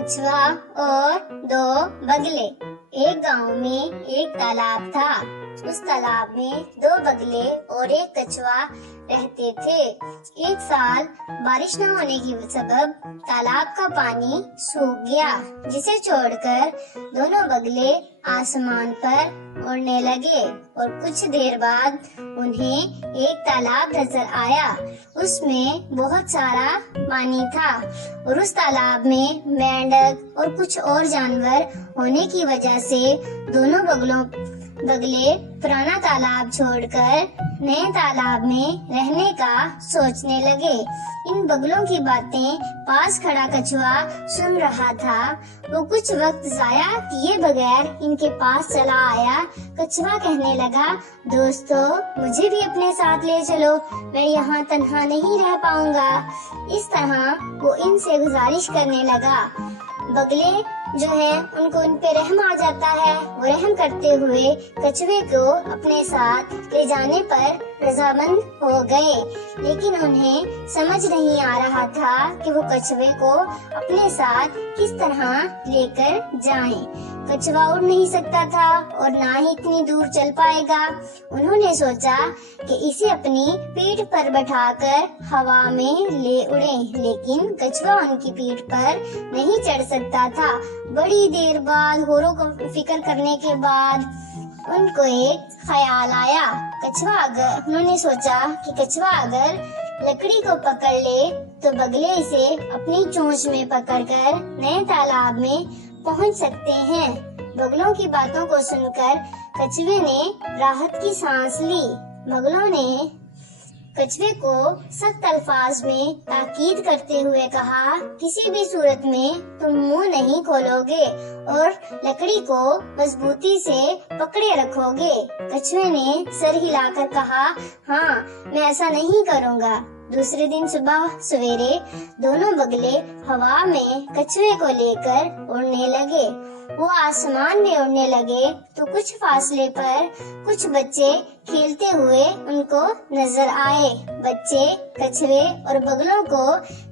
कछुआ और दो बगले। एक गांव में एक तालाब था। उस तालाब में दो बगले और एक कछुआ रहते थे। एक साल बारिश न होने की सबब तालाब का पानी सूख गया, जिसे छोड़कर दोनों बगले आसमान पर उड़ने लगे और कुछ देर बाद उन्हें एक तालाब नजर आया। उसमें बहुत सारा पानी था और उस तालाब में मेंढक और कुछ और जानवर होने की वजह से दोनों बगले पुराना तालाब छोड़कर नए तालाब में रहने का सोचने लगे। इन बगलों की बातें पास खड़ा कछुआ सुन रहा था। वो कुछ वक्त जाया किए बगैर इनके पास चला आया। कछुआ कहने लगा, दोस्तों मुझे भी अपने साथ ले चलो, मैं यहाँ तन्हा नहीं रह पाऊंगा। इस तरह वो इनसे गुजारिश करने लगा। बगले जो है उनको उन पे रहम आ जाता है। वो रहम करते हुए कछुए को अपने साथ ले जाने पर रजामंद हो गए, लेकिन उन्हें समझ नहीं आ रहा था कि वो कछुए को अपने साथ किस तरह लेकर जाएं। कछुआ उड़ नहीं सकता था और ना ही इतनी दूर चल पाएगा। उन्होंने सोचा कि इसे अपनी पीठ पर बैठाकर हवा में ले उड़े, लेकिन कछुआ उनकी पीठ पर नहीं चढ़ सकता था। बड़ी देर बाद होरों को फिक्र करने के बाद उनको एक ख्याल आया। उन्होंने सोचा कि कछुआ अगर लकड़ी को पकड़ ले तो बगले इसे अपनी चोंच में पकड़कर नए तालाब में पहुंच सकते हैं। बगलों की बातों को सुनकर कछुए ने राहत की सांस ली। बगलों ने कछुए को सख्त अल्फाज में ताकीद करते हुए कहा, किसी भी सूरत में तुम मुंह नहीं खोलोगे और लकड़ी को मजबूती से पकड़े रखोगे। कछुए ने सर हिलाकर कहा, हाँ मैं ऐसा नहीं करूँगा। दूसरे दिन सुबह सवेरे दोनों बगले हवा में कछुए को लेकर उड़ने लगे। वो आसमान में उड़ने लगे तो कुछ फासले पर कुछ बच्चे खेलते हुए उनको नजर आए। बच्चे कछुए और बगलों को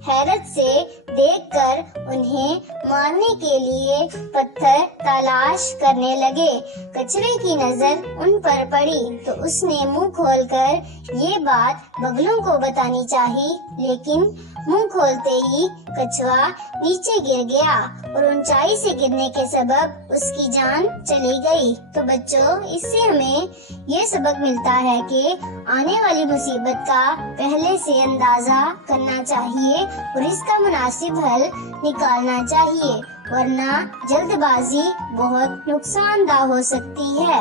हैरत से देखकर उन्हें मारने के लिए पत्थर तलाश करने लगे। कछुए की नजर उन पर पड़ी तो उसने मुंह खोलकर ये बात बगलों को बतानी चाहिए, लेकिन मुंह खोलते ही कछुआ नीचे गिर गया और ऊंचाई से गिरने के सबब उसकी जान चली गई। तो बच्चों, इससे हमें ये सबक मिलता है कि आने वाली मुसीबत का पहले से अंदाजा करना चाहिए और इसका मुनासिब हल निकालना चाहिए, वरना जल्दबाजी बहुत नुकसानदा हो सकती है।